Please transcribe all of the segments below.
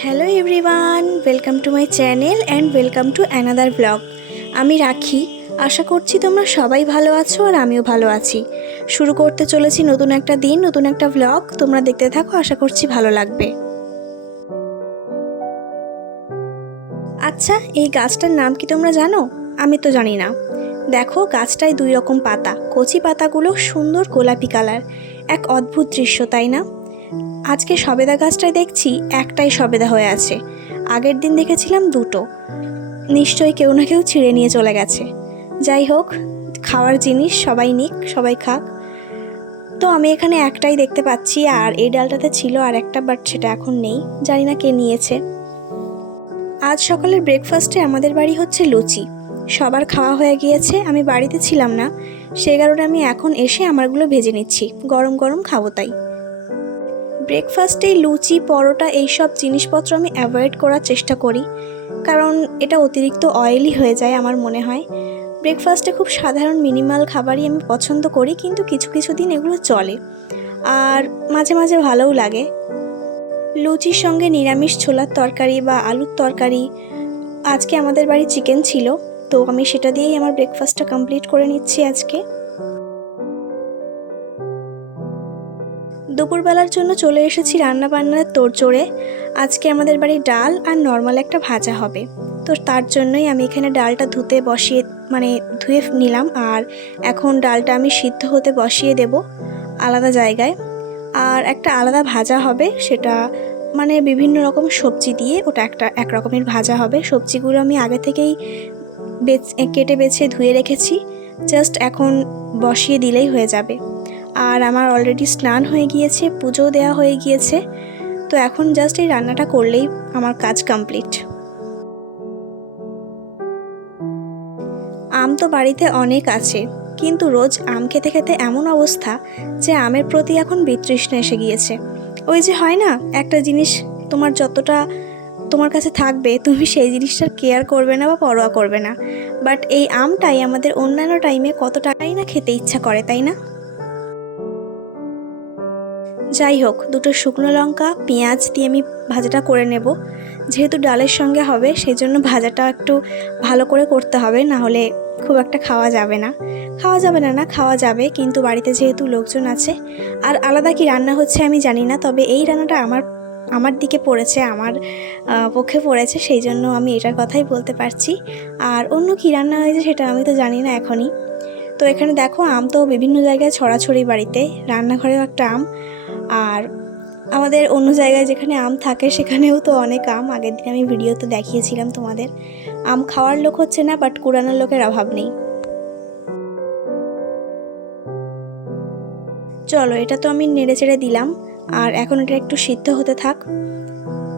Hello everyone welcome to my channel and welcome to another blog আমি রাখি, আশা করছি তোমরা সবাই ভালো আছো আর আমিও ভালো আছি। শুরু করতে চলেছি নতুন একটা দিন, নতুন একটা ব্লগ তোমরা দেখতে থাকো, আশা করছি ভালো লাগবে। আচ্ছা এই গাছটার নাম কি তোমরা জানো? আমি তো জানি না। দেখো, গাছটায় দুই রকম পাতা। কচি পাতাগুলো সুন্দর গোলাপি কালার। এক অদ্ভুত দৃশ্য, তাই না? আজকে সবেদা গাছটায় দেখছি একটাই সবেদা হয়ে আছে। আগের দিন দেখেছিলাম দুটো। নিশ্চয়ই কেউ না কেউ ছিঁড়ে নিয়ে চলে গেছে। যাই হোক, খাওয়ার জিনিস সবাই নিক, সবাই খাক। তো আমি এখানে একটাই দেখতে পাচ্ছি, আর এই ডালটাতে ছিল আর একটা বাট সেটা এখন নেই। জানি না কে নিয়েছে। আজ সকালের ব্রেকফাস্টে আমাদের বাড়ি হচ্ছে লুচি। সবার খাওয়া হয়ে গিয়েছে, আমি বাড়িতে ছিলাম না। সে কারণে আমি এখন এসে আমারগুলো ভেজে নিচ্ছি। গরম গরম খাব তাই। ব্রেকফাস্টে লুচি, পরোটা এইসব জিনিসপত্র আমি অ্যাভয়েড করার চেষ্টা করি। কারণ এটা অতিরিক্ত অয়েলি হয়ে যায় আমার মনে হয়। ব্রেকফাস্টে খুব সাধারণ মিনিমাল খাবারই আমি পছন্দ করি, কিন্তু কিছু কিছু দিন এগুলো চলে। আর মাঝে মাঝে ভালোও লাগে। লুচির সঙ্গে নিরামিষ ছোলার তরকারি বা আলুর তরকারি, আজকে আমাদের বাড়ি চিকেন ছিল, তো আমি সেটা দিয়েই আমার ব্রেকফাস্টটা কমপ্লিট করে নিচ্ছি আজকে। দুপুরবেলার জন্য চলে এসেছি রান্না বান্নার তোড়জোড়ে। আজকে আমাদের বাড়ি ডাল আর নর্মাল একটা ভাজা হবে। তো তার জন্যই আমি এখানে ডালটা ধুতে বসিয়ে মানে ধুয়ে নিলাম। আর এখন ডালটা আমি সিদ্ধ হতে বসিয়ে দেব আলাদা জায়গায়। আর একটা আলাদা ভাজা হবে, সেটা মানে বিভিন্ন রকম সবজি দিয়ে ওটা একটা এক রকমের ভাজা হবে। সবজিগুলো আমি আগে থেকেই বেচ, কেটে বেছে ধুয়ে রেখেছি। জাস্ট এখন বসিয়ে দিলেই হয়ে যাবে। আর আমার অলরেডি স্নান হয়ে গিয়েছে পুজো দেওয়া হয়ে গিয়েছে। তো এখন জাস্ট এই রান্নাটা করলেই আমার কাজ কমপ্লিট আম তো বাড়িতে অনেক আছে, কিন্তু রোজ আম খেতে খেতে এমন অবস্থা যে আমের প্রতি এখন বিতৃষ্ণা এসে গিয়েছে। ওই যে হয় না, একটা জিনিস তোমার যতটা তোমার কাছে থাকবে, তুমি সেই জিনিসটার কেয়ার করবে না বা পরোয়া করবে না। বাট এই আমটাই আমাদের অন্যান্য টাইমে কতটাই না খেতে ইচ্ছা করে, তাই না? যাই হোক, দুটো শুকনো লঙ্কা, পেঁয়াজ দিয়ে আমি ভাজাটা করে নেব। যেহেতু ডালের সঙ্গে হবে সেই জন্য ভাজাটা একটু ভালো করে করতে হবে না হলে খুব একটা খাওয়া যাবে না। খাওয়া যাবে না না, খাওয়া যাবে, কিন্তু বাড়িতে যেহেতু লোকজন আছে, আর আলাদা কি রান্না হচ্ছে আমি জানি না, তবে এই রান্নাটা আমার আমার দিকে পড়েছে, আমার পক্ষে পড়েছে সেই জন্য আমি এটার কথাই বলতে পারছি। আর অন্য কী রান্না হয়েছে সেটা আমি তো জানি না এখনই। তো এখানে দেখো, আম তো বিভিন্ন জায়গায় ছড়াছড়ি বাড়িতে, রান্নাঘরেও একটা আম। আর আমাদের অন্য জায়গায় যেখানে আম থাকে, সেখানেও তো অনেক আম। আগের দিন আমি ভিডিওতে দেখিয়েছিলাম তোমাদের। আম খাওয়ার লোক হচ্ছে না বাট কুড়ানোর লোকের অভাব নেই। চলো, এটা তো আমি নেড়ে চেড়ে দিলাম। আর এখন এটা একটু সিদ্ধ হতে থাক।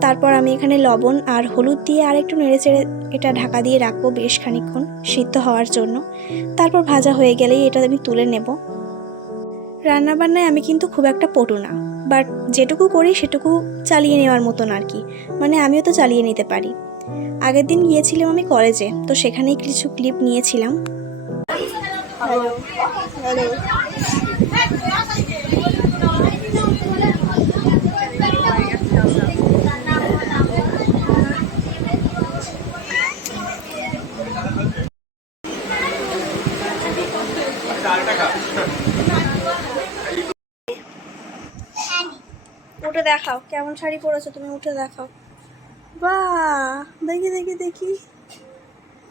তারপর আমি এখানে লবণ আর হলুদ দিয়ে আর একটু নেড়ে চেড়ে এটা ঢাকা দিয়ে রাখব বেশ খানিকক্ষণ সিদ্ধ হওয়ার জন্য। তারপর ভাজা হয়ে গেলেই এটা আমি তুলে নেব। রান্নাবান্নায় আমি কিন্তু খুব একটা পটু না বাট যেটুকু করি সেটুকু চালিয়ে নেওয়ার মতন আর কি মানে আমিও তো চালিয়ে নিতে পারি। আগের দিন গিয়েছিলাম আমি কলেজে তো সেখানেই কিছু ক্লিপ নিয়েছিলাম। দেখাও। কেমন শাড়ি পরেছো তুমি উঠে দেখাও। বাহ দেখি দেখি দেখি।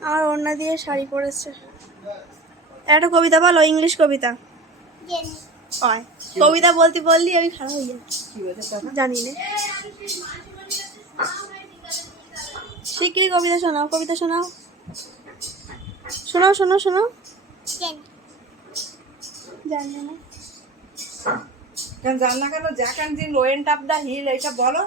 আমার ওড়না দিয়ে শাড়ি পরেছে। একটা কবিতা বলো ইংলিশ কবিতা? হয়। কবিতা বলতে বললি আমি খারাপ হয়ে যাচ্ছি জানি না। শিগগিরি কবিতা শোনাও কবিতা শোনাও। শোনাও শোনাও শোনাও। জানি না। জান না কেন? Jack and Jill went of the hill এটা বলো।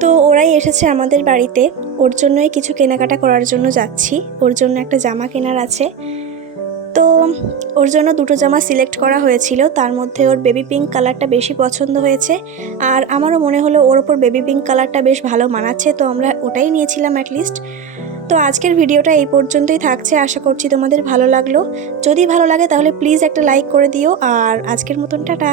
তো ওরাই এসেছে আমাদের বাড়িতে। ওর জন্যই কিছু কেনাকাটা করার জন্য যাচ্ছি। ওর জন্য একটা জামা কেনার আছে। তো ওর জন্য দুটো জামা সিলেক্ট করা হয়েছিল। তার মধ্যে ওর বেবি পিঙ্ক কালারটা বেশি পছন্দ হয়েছে। আর আমারও মনে হলো ওর ওপর বেবি পিঙ্ক কালারটা বেশ ভালো মানাচ্ছে। তো আমরা ওটাই নিয়েছিলাম অ্যাটলিস্ট তো আজকের ভিডিওটা এই পর্যন্তই থাকছে। আশা করছি তোমাদের ভালো লাগল। যদি ভালো লাগে তাহলে প্লিজ একটা লাইক করে দিও। আর আজকের মতন টাটা।